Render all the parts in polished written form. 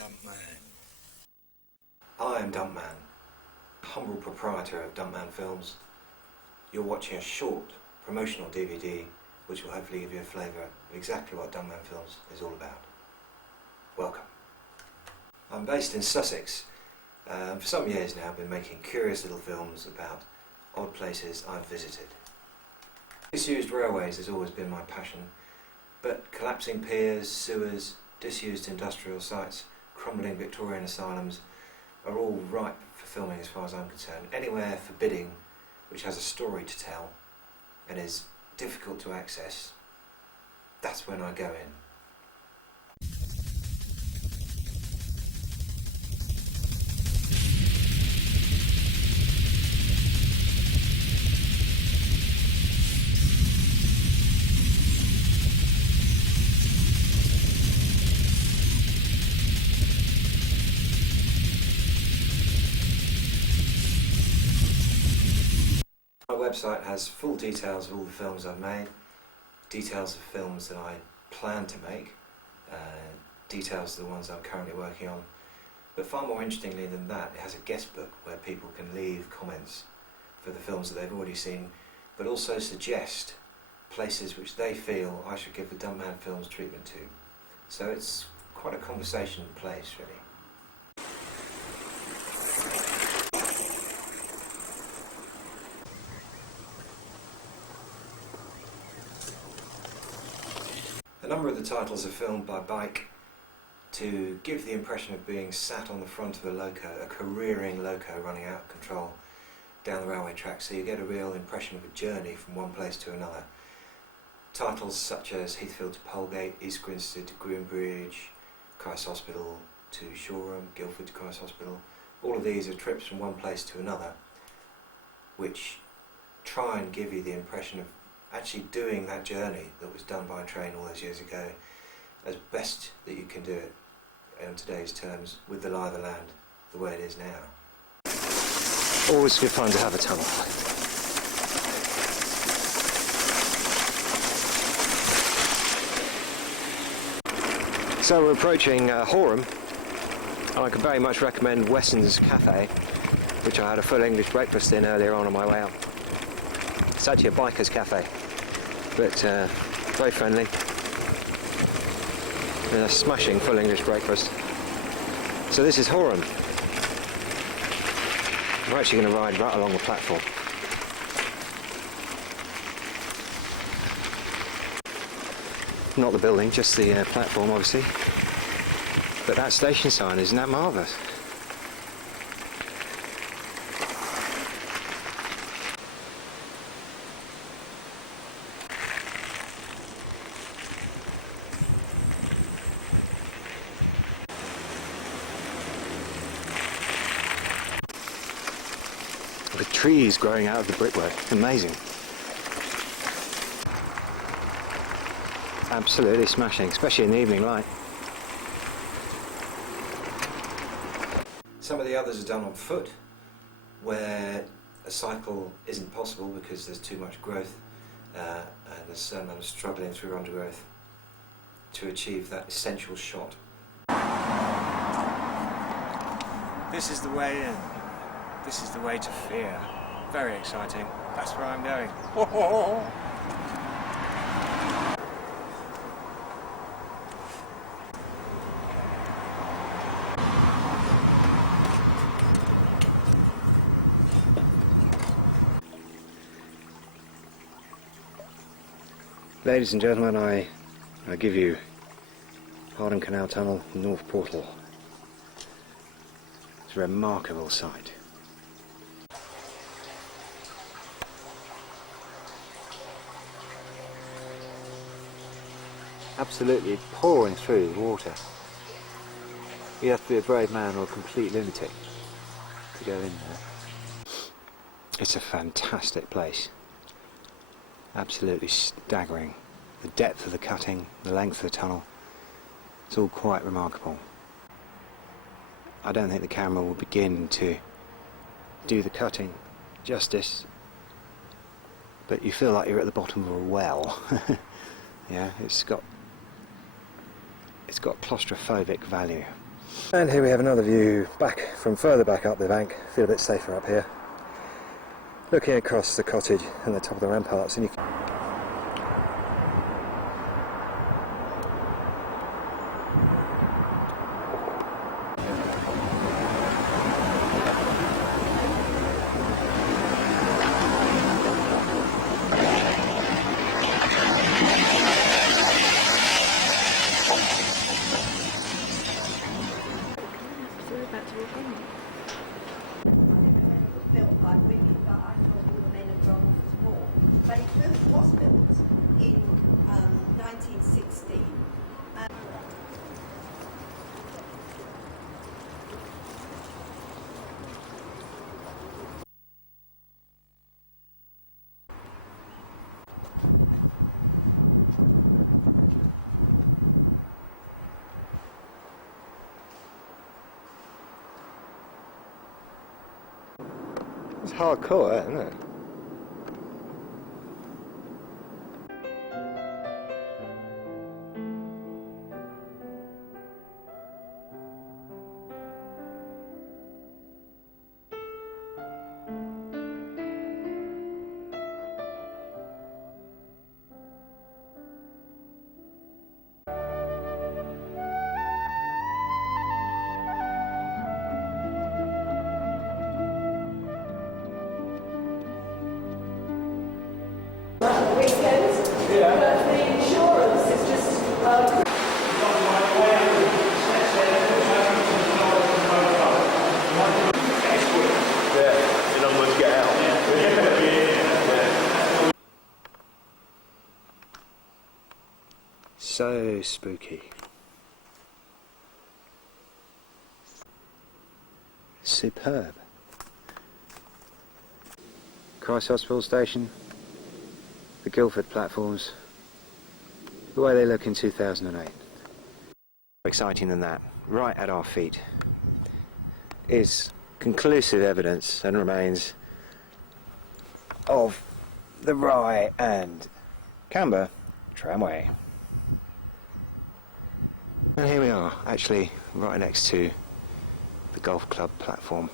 Dumpman. I am Dumpman, humble proprietor of Dumpman Films. You're watching a short promotional DVD which will hopefully give you a flavour of exactly what Dumpman Films is all about. Welcome. I'm based in Sussex. For some years now I've been making curious little films about odd places I've visited. Disused railways has always been my passion, but collapsing piers, sewers, disused industrial sites, crumbling Victorian asylums are all ripe for filming as far as I'm concerned. Anywhere forbidding which has a story to tell and is difficult to access, that's when I go in. My website has full details of all the films I've made, details of films that I plan to make, details of the ones I'm currently working on, but far more interestingly than that, it has a guest book where people can leave comments for the films that they've already seen, but also suggest places which they feel I should give the Dumpman Films treatment to. So it's quite a conversation place, really. A number of the titles are filmed by bike to give the impression of being sat on the front of a loco, a careering loco running out of control down the railway track, so you get a real impression of a journey from one place to another. Titles such as Heathfield to Polegate, East Grinstead to Groombridge, Christ Hospital to Shoreham, Guildford to Christ Hospital, all of these are trips from one place to another which try and give you the impression of actually doing that journey that was done by a train all those years ago as best that you can do it in today's terms with the lie of the land the way it is now. Always good fun to have a tunnel. So we're approaching Horham, and I can very much recommend Wesson's Cafe, which I had a full English breakfast in earlier on my way out. It's actually a biker's cafe, but very friendly. And a smashing full English breakfast. So this is Horham. We're actually going to ride right along the platform. Not the building, just the platform obviously. But that station sign, isn't that marvellous? The trees growing out of the brickwork, amazing. Absolutely smashing, especially in the evening light. Some of the others are done on foot, where a cycle isn't possible because there's too much growth and there's a certain amount of struggling through undergrowth to achieve that essential shot. This is the way in. This is the way to fear. Very exciting. That's where I'm going. Ladies and gentlemen, I give you Hardham Canal Tunnel, North Portal. It's a remarkable sight. Absolutely pouring through the water. You have to be a brave man or a complete lunatic to go in there. It's a fantastic place. Absolutely staggering. The depth of the cutting, the length of the tunnel, it's all quite remarkable. I don't think the camera will begin to do the cutting justice, but you feel like you're at the bottom of a well. Yeah, it's got claustrophobic value. And here we have another view back from further back up the bank. Feel a bit safer up here. Looking across the cottage and the top of the ramparts, and you can but it first was built in 1916. It's hardcore, isn't it? So spooky. Superb. Christ Hospital Station, the Guildford platforms, the way they look in 2008. More exciting than that, right at our feet, is conclusive evidence and remains of the Rye and Camber tramway. And here we are, actually right next to the golf club platform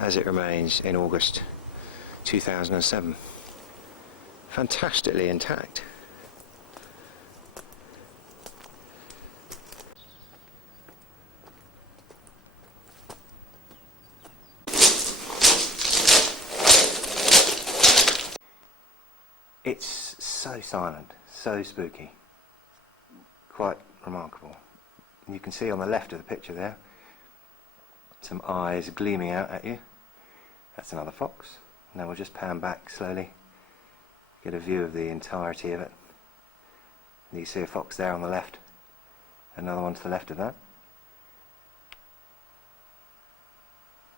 as it remains in August 2007. Fantastically intact. It's so silent, so spooky. Quite remarkable. You can see on the left of the picture there some eyes gleaming out at you. That's another fox. Now we'll just pan back slowly, get a view of the entirety of it. And you see a fox there on the left, another one to the left of that.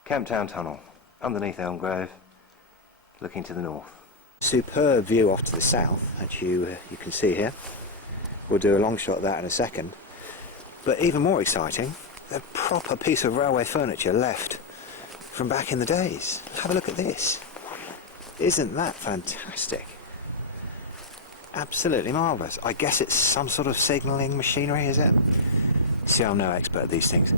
Camptown Tunnel, underneath Elm Grove, looking to the north. Superb view off to the south, that you can see here. We'll do a long shot of that in a second. But even more exciting, a proper piece of railway furniture left from back in the days. Have a look at this. Isn't that fantastic? Absolutely marvellous. I guess it's some sort of signalling machinery, is it? See, I'm no expert at these things.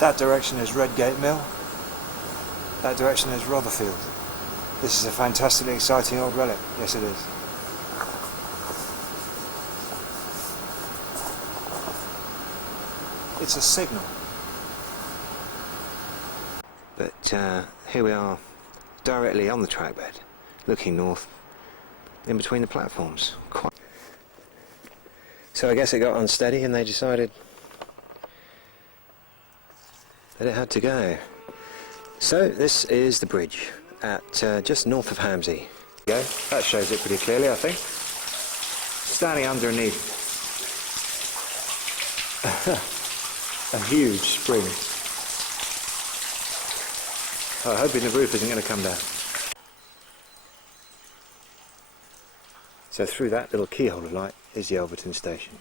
That direction is Redgate Mill. That direction is Rotherfield. This is a fantastically exciting old relic. Yes, it is. It's a signal. But here we are, directly on the trackbed, looking north, in between the platforms. So I guess it got unsteady and they decided that it had to go. So this is the bridge at just north of Hamsey. Go. That shows it pretty clearly, I think. Standing underneath a huge spring. I'm hoping the roof isn't going to come down. So through that little keyhole of light is the Alberton station.